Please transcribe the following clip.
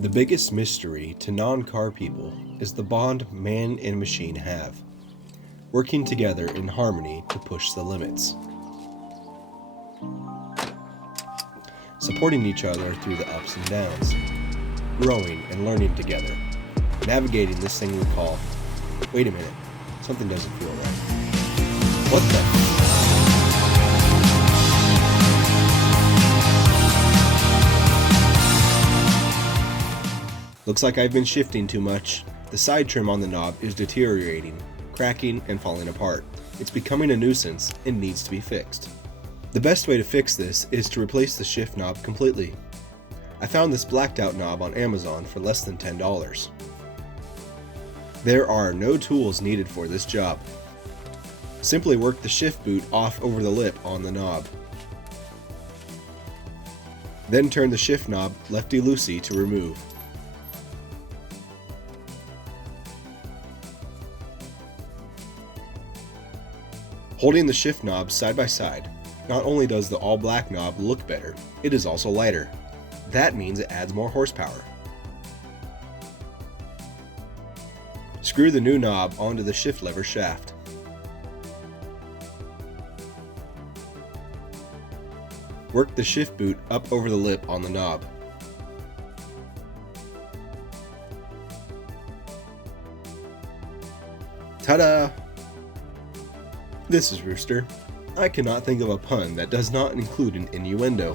The biggest mystery to non-car people is the bond man and machine have, working together in harmony to push the limits, supporting each other through the ups and downs, growing and learning together, navigating this thing we call, wait a minute, something doesn't feel right. What the? Looks like I've been shifting too much. The side trim on the knob is deteriorating, cracking, and falling apart. It's becoming a nuisance and needs to be fixed. The best way to fix this is to replace the shift knob completely. I found this blacked out knob on Amazon for less than $10. There are no tools needed for this job. Simply work the shift boot off over the lip on the knob. Then turn the shift knob lefty-loosey to remove. Holding the shift knob side by side, not only does the all-black knob look better, it is also lighter. That means it adds more horsepower. Screw the new knob onto the shift lever shaft. Work the shift boot up over the lip on the knob. Ta-da! This is Rooster. I cannot think of a pun that does not include an innuendo.